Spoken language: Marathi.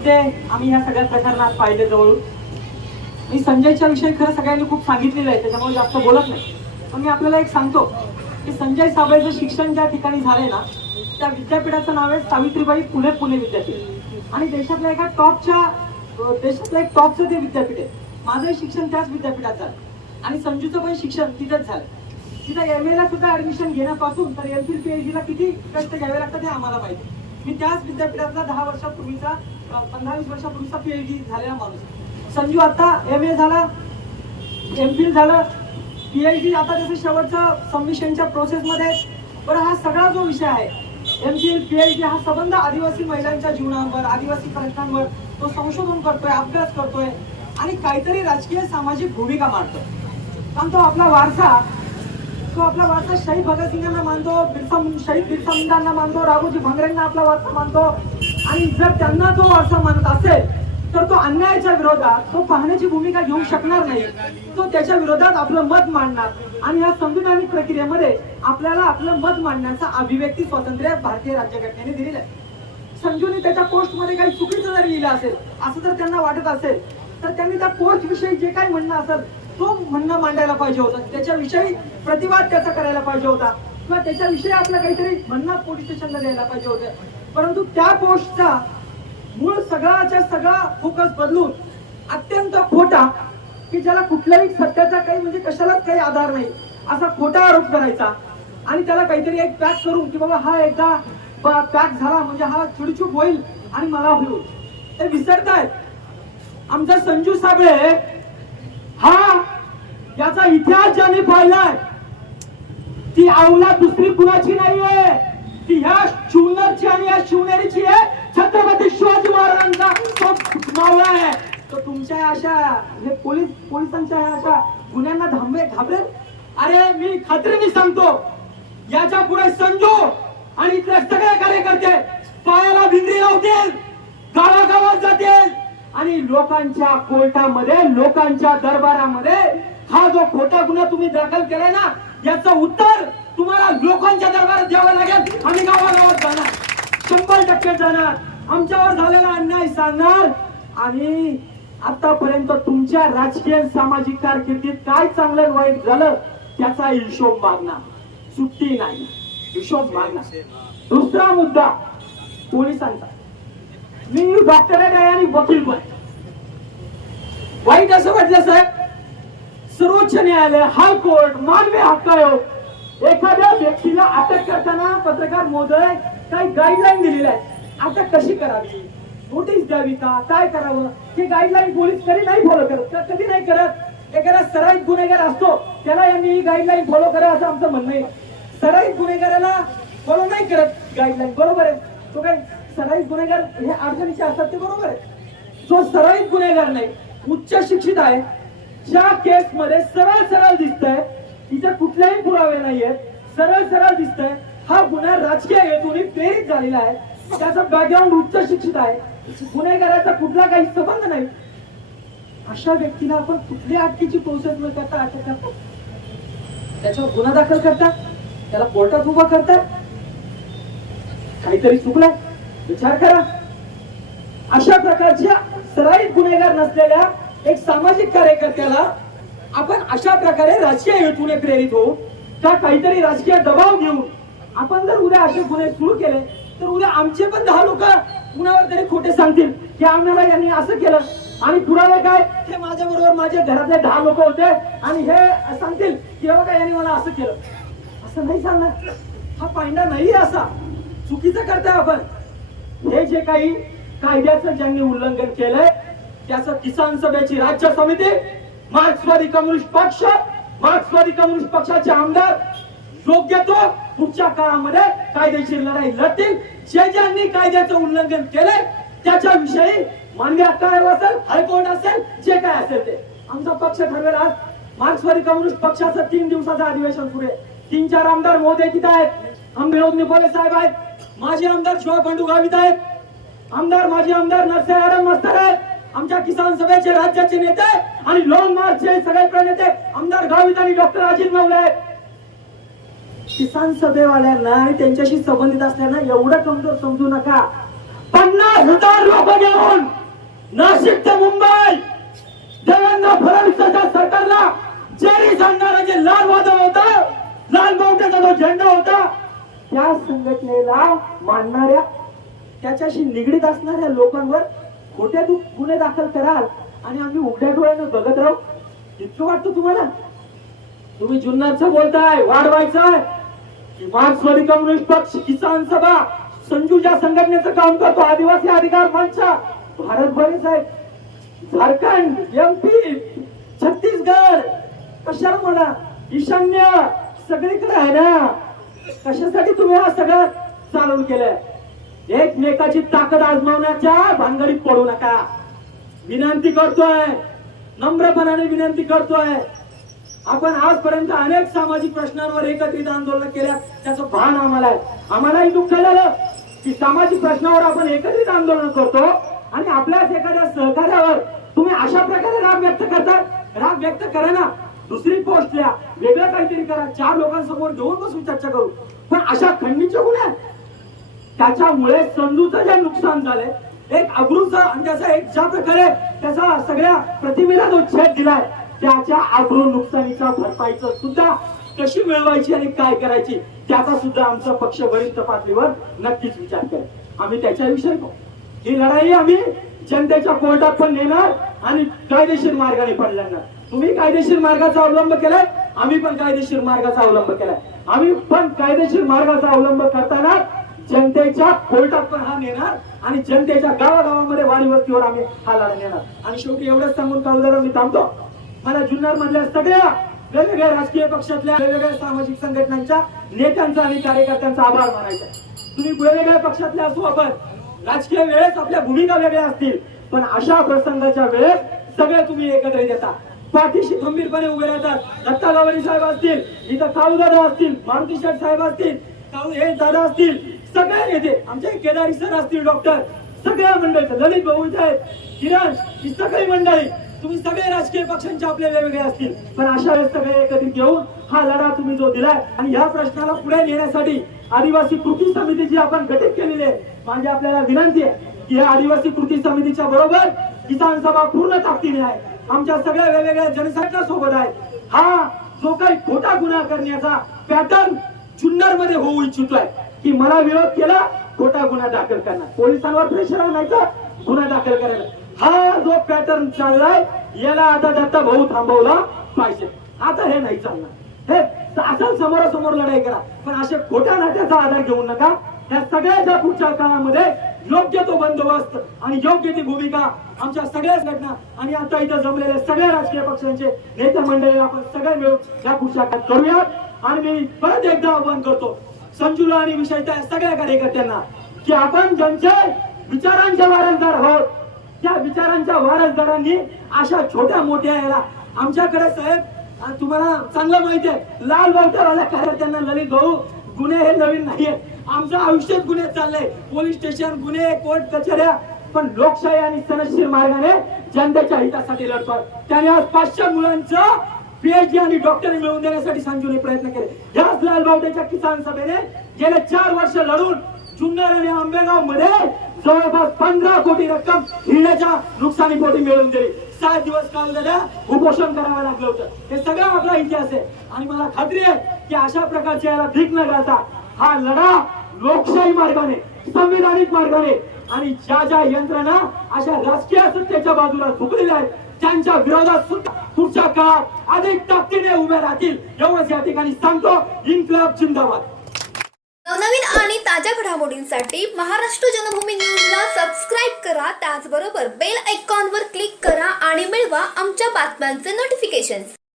मुद्दे आम्ही या सगळ्या प्रकरणात पाहिले जवळून. मी संजयच्या विषयी खरं सगळ्यांनी खूप सांगितलेलं आहे त्याच्यामुळे जास्त बोलत नाही. पण मी आपल्याला एक सांगतो की संजय साबळेचं शिक्षण ज्या ठिकाणी झाले ना त्या विद्यापीठाचं नाव आहे सावित्रीबाई फुले पुणे विद्यापीठ. आणि देशातल्या एका टॉपच्या देशातलं एक टॉपचं ते विद्यापीठ आहे. माझंही शिक्षण त्याच विद्यापीठात झालं आणि संजूचं पण शिक्षण तिथंच झालं. तिथं एम एला सुद्धा ऍडमिशन घेण्यापासून तर एम फिल पीएचडी ला किती कष्ट घ्यावे लागतात हे आम्हाला माहिती मी त्याच विद्यापीठातला दहा वर्षापूर्वीचा अं, पंधरा वीस वर्षापूर्वीचा पीएचडी झालेला माणूस. संजू आता एम ए झाला एम फिल झालं. पीएचडी आता त्याचं शेवटचं सबमिशनच्या प्रोसेसमध्ये बरं हा सगळा जो विषय आहे एम फिल पीएचडी हा संबंध आदिवासी महिलांच्या जीवनावर आदिवासी प्रश्नांवर तो संशोधन करतोय अभ्यास करतोय आणि काहीतरी राजकीय सामाजिक भूमिका मांडतोय. कारण तो आपला वारसा तो आपला वारसा शहीद भगतसिंगांना मानतो बिरसा शहीद बिरसा मुंडांना मानतो राघोजी भांगरेंना आपला वारसा मानतो. आणि जर त्यांना तो वारसा मानत असेल तर तो अन्यायाच्या विरोधात तो पाहण्याची भूमिका घेऊ शकणार नाही. तो त्याच्या विरोधात आपलं मत मांडणार. आणि या संविधानिक प्रक्रियेमध्ये आपल्याला आपलं मत मांडण्याचा अभिव्यक्ती स्वातंत्र्य भारतीय राज्यघटनेने दिलेलं आहे. संजूने त्याच्या पोस्टमध्ये काही चुकीचं जर लिहिलं असेल असं जर त्यांना वाटत असेल तर त्यांनी त्या पोस्ट विषयी जे काही म्हणणं असेल तो म्हणणं मांडायला पाहिजे होता. त्याच्याविषयी प्रतिवाद त्याचा करायला पाहिजे होता. किंवा त्याच्याविषयी आपलं काहीतरी म्हणणं पोलीस स्टेशनला द्यायला पाहिजे होतं. परंतु त्या पोस्टचा मूळ सगळ्याच्या सगळा फोकस बदलून अत्यंत खोटा की ज्याला कुठल्याही सत्याचा काही म्हणजे कशालाच काही आधार नाही असा खोटा आरोप करायचा. आणि त्याला काहीतरी एक पॅक करून की बाबा हा एकदा पॅक झाला म्हणजे हा चुडचूप होईल आणि मला होईल. ते विसरतायत. आमचा संजू साबळे हा याचा इतिहास ज्यांनी पाहिलाय ती आवला दुसरी कुणाची नाहीये? ती ह्या शिवनेरची आणि या शिवनेरीची आहे. छत्रपती शिवाजी महाराजांचा मावळा आहे. तर तुमच्या अशा हे पोलीस पोलिसांच्या अशा गुन्ह्यांना थांबे घाबरेल? अरे मी खात्रीने सांगतो याच्यापुढे संजू आणि इथले सगळे कार्यकर्ते पायाला भिंगरी लावतील गावागावात जातील आणि लोकांच्या कोर्टामध्ये लोकांच्या दरबारामध्ये हा जो खोटा गुन्हा तुम्ही दाखल केलाय ना याचं उत्तर तुम्हाला लोकांच्या दरबारात द्यावं लागेल. आम्ही गावागावात जाणार. शंभर टक्के जाणार. आमच्यावर झालेला अन्याय सांगणार. आणि आतापर्यंत तुमच्या राजकीय सामाजिक कारकिर्दीत काय चांगलं वाईट झालं त्याचा हिशोब मागणार. सुट्टी नाही. हिशोब मागणार. दुसरा मुद्दा पोलिसांचा. मी डॉक्टरेट आहे आणि वकील पण. वाईट असं म्हटलं साहेब? सर्वोच्च न्यायालय हायकोर्ट मानवी हक्क आयोग एखाद्या व्यक्तीला अटक करताना पत्रकार मोदय काही गाईडलाईन दिलेली आहे अटक कशी करावी? नोटीस द्यावी का? काय करावं? हे गाईडलाईन पोलीस कधी नाही फॉलो करत. तर कधी नाही करत? एखादा सराईत गुन्हेगार असतो त्याला यांनी ही गाईडलाईन फॉलो करा असं आमचं म्हणणं आहे. सराईत गुन्हेगाराला फॉलो नाही करत गाईडलाईन बरोबर आहे? तो काय सराईत गुन्हेगार हे अडचणीचे असतात ते बरोबर आहे. जो सराईत गुन्हेगार नाही उच्च शिक्षित आहे ज्या केस मध्ये सरळ सरळ दिसतंय इथे कुठलेही पुरावे नाहीयेत सरळ सरळ दिसतंय हा गुन्हा राजकीय हेतूने प्रेरित झालेला आहे. त्याचा बॅकग्राऊंड उच्च शिक्षित आहे. गुन्हेगाराचा कुठला काही संबंध नाही. अशा व्यक्तीला आपण कुठल्या अटकेची प्रोसेस न करता अटक करतो? त्याच्यावर गुन्हा दाखल करतात त्याला कोर्टात उभा करतात. काहीतरी चुकलाय विचार करा. अशा प्रकारच्या सराईत गुन्हेगार नसलेल्या एक सामाजिक कार्यकर्त्याला आपण अशा प्रकारे राजकीय हेतूने प्रेरित होऊ त्या काहीतरी राजकीय दबाव घेऊन आपण जर उद्या असे गुन्हे सुरू केले तर उद्या आमचे पण दहा लोक कुणावर तरी खोटे सांगतील की आम्हाला यांनी असं केलं. आणि कुणाला काय? हे माझ्या बरोबर माझ्या घरातले दहा लोक होते आणि हे सांगतील की बाबा यांनी मला असं केलं. असं नाही सांगणार. हा पांडा नाही असा. चुकीचं करताय आपण. हे जे काही कायद्याचं ज्यांनी उल्लंघन केलंय त्याचं किसान सभेची राज्य समिती मार्क्सवादी कम्युनिस्ट पक्ष मार्क्सवादी कम्युनिस्ट पक्षाचे आमदार योग्य तो पुढच्या काळामध्ये कायदेशीर लढाई लढतील. जे ज्यांनी कायद्याचं उल्लंघन केले त्याच्याविषयी मानवी काय असेल हायकोर्ट असेल जे काय असेल ते. आमचा पक्ष ठरवेल आज. मार्क्सवादी कम्युनिस्ट पक्षाचं तीन दिवसाचं अधिवेशन पुढे तीन चार आमदार मोदे तिथं आहेत. हम विनोद निकोले साहेब आहेत. माजी आमदार शिवा पांडू गावित आहेत. आमदार माजी आमदार नरसे आडम मस्तर आहेत. आमच्या किसान सभेचे राज्याचे नेते आणि लॉंग मार्चचे सगळे प्रणेते आमदार गावित आणि डॉक्टर अजित मावले आहेत. किसान सभेवाल्यांना आणि त्यांच्याशी संबंधित असल्यानं एवढं कमजोर समजू नका. पन्नास हजार लोक घेऊन नाशिक ते मुंबई देवेंद्र फडणवीसाच्या सरकारला जेरी सांगणारा जे लाल वादळ होता लाल बावट्याचा जो झेंडा होता त्या संघटनेला मानणाऱ्या त्याच्याशी निगडीत असणाऱ्या लोकांवर खोटे तू गुन्हे दाखल कराल आणि आम्ही उघड्या डोळ्यानं बघत राहू. इतकं वाटतं तुम्हाला? तुम्ही जुन्नरचं बोलताय वाढवायचंय की मार्क्सवादी कम्युनिस्ट पक्ष किसान सभा संजूच्या संघटनेचं काम करतो आदिवासी अधिकार मंच भारतभरीच आहे झारखंड एमपी छत्तीसगड कशाला म्हणा? ईशान्य सगळीकडे आहे ना? कशासाठी तुम्ही हा सगळं चालवून केलंय? एकमेकाची ताकद आजमावण्याच्या भानगडीत पडू नका. विनंती करतोय. नम्रपणाने विनंती करतोय. आपण आजपर्यंत अनेक सामाजिक प्रश्नांवर एकत्रित आंदोलन केल्या. त्याचं भान आम्हाला आहे. आम्हालाही दुःख झालं की सामाजिक प्रश्नावर आपण एकत्रित आंदोलन करतो आणि आपल्याच एखाद्या सहकार्यावर तुम्ही अशा प्रकारे राग व्यक्त करताय राग व्यक्त करा ना. दुसरी पोस्ट द्या. वेगळं काहीतरी करा. चार लोकांसमोर घेऊन बसून चर्चा करू. पण अशा खंडीच्या गुन्ह्या त्याच्यामुळे संधूचं जे नुकसान झालंय एक अब्रूचा आणि त्याचा एक ज्या प्रकारे त्याचा सगळ्या प्रतिमेला जो छेद दिलाय त्याच्या अब्रू नुकसानीचा भरपाईचं सुद्धा कशी मिळवायची आणि काय करायची त्याचा सुद्धा आमचा पक्ष वरील तपासणीवर नक्कीच विचार करेल. आम्ही त्याच्याविषयी ही लढाई आम्ही जनतेच्या कोर्टात पण नेणार आणि कायदेशीर मार्गाने पण लढणार. तुम्ही कायदेशीर मार्गाचा अवलंब केलाय आम्ही पण कायदेशीर मार्गाचा अवलंब केलाय. आम्ही पण कायदेशीर मार्गाचा अवलंब करताना जनतेच्या कोर्टात पण हा नेणार आणि जनतेच्या गावागावामध्ये वाडी वस्तीवर आम्ही हा लढा नेणार. आणि शेवटी एवढंच सांगून कावदारा मी थांबतो. मला जुन्नर मधल्या सगळ्या वेगवेगळ्या राजकीय पक्षातल्या वेगवेगळ्या सामाजिक संघटनांच्या नेत्यांचा आणि कार्यकर्त्यांचा आभार मानायचा तुम्ही वेगवेगळ्या पक्षातले असू आपण राजकीय वेळेस आपल्या भूमिका वेगळ्या असतील पण अशा प्रसंगाच्या वेळेस सगळे तुम्ही एकत्र येता. पाठीशी खंबीरपणे उभे राहतात. दत्ता गावडी साहेब असतील इथं काळू दादा असतील मारुती शेठ साहेब असतील काळू हे दादा असतील सगळे नेते आमचे केदारी सर असतील डॉक्टर सगळ्या मंडळीचं ललित भाऊ इथे आहेत किरण ही सगळी मंडळी तुम्ही सगळे राजकीय पक्षांचे आपले वेगवेगळे असतील. पण अशा वेळेस सगळे एकत्रित घेऊन हा लढा तुम्ही जो दिलाय आणि या प्रश्नाला पुढे नेण्यासाठी आदिवासी कृती समिती जी आपण गठीत केलेली आहे. माझी आपल्याला विनंती आहे की या आदिवासी कृती समितीच्या बरोबर किसान सभा पूर्ण ताकदीने आहे. आमच्या सगळ्या वेगवेगळ्या जनसंख्या सोबत आहे. हा जो काही खोटा गुन्हा करण्याचा पॅटर्न जुन्नरमध्ये होऊ इच्छितोय की मला विरोध केला खोटा गुन्हा दाखल करणार. पोलिसांवर प्रेशर आणायचा गुन्हा दाखल करायला हा जो पॅटर्न चाललाय याला आता दत्ता भाऊ थांबवला पाहिजे. आता हे नाही चालणार. हे असं समोरासमोर लढाई करा. पण अशा खोट्या नात्याचा आधार घेऊ नका. या सगळ्याच्या पुढच्या काळामध्ये योग्य तो बंदोबस्त आणि योग्य ती भूमिका आमच्या सगळ्याच घटना आणि आता इथं जमलेल्या सगळ्या राजकीय पक्षांचे नेते मंडळी आपण सगळे मिळून या पुढच्या काळात आणि मी परत एकदा आव्हान करतो संजूला आणि विषयच्या सगळ्या कार्यकर्त्यांना की आपण ज्यांचे विचारांचे वारसदार आहोत. त्या विचारांच्या वारसदारांनी अशा छोट्या मोठ्या याला आमच्याकडे साहेब तुम्हाला चांगलं माहिती आहे. लाल बावट्यावाल्या कार्यकर्त्यांना ललित भाऊ गुन्हे हे नवीन नाहीये. आमचं आयुष्यात गुन्हे चाललंय. पोलीस स्टेशन गुन्हे कोर्ट कचऱ्या पण लोकशाही आणि सनशील मार्गाने जनतेच्या हितासाठी लढतो त्याने आज पाचशे मुलांचं पीएचडी आणि डॉक्टरी मिळवून देण्यासाठी संजूने प्रयत्न केले. याच लाल बावट्याच्या किसान सभेने गेले चार वर्ष लढून जुन्नर आणि आंबेगावमध्ये जवळपास पंधरा कोटी रक्कम हिरण्याच्या नुकसानीपोटी मिळवून दिली. सात दिवस काल झाल्या उपोषण करावं लागलं होतं. हे सगळा आपला इतिहास आहे. आणि मला खात्री आहे की अशा प्रकारच्या याला भीक न घालता हा लढा लोकशाही मार्गाने संविधानिक मार्गाने आणि ज्या ज्या यंत्रणा अशा राजकीय सत्तेच्या बाजूला झुकलेल्या आहेत त्यांच्या विरोधात सुद्धा पुढच्या काळात अधिक ताकदीने उभे राहतील एवढंच या ठिकाणी सांगतो इन्कलाब जिंदाबाद. नवनवीन आणि ताज्या घडामोडींसाठी महाराष्ट्र जनभूमी न्यूजला सबस्क्राईब करा त्याचबरोबर बेल आयकॉनवर क्लिक करा आणि मिळवा आमच्या बातम्यांचे नोटिफिकेशन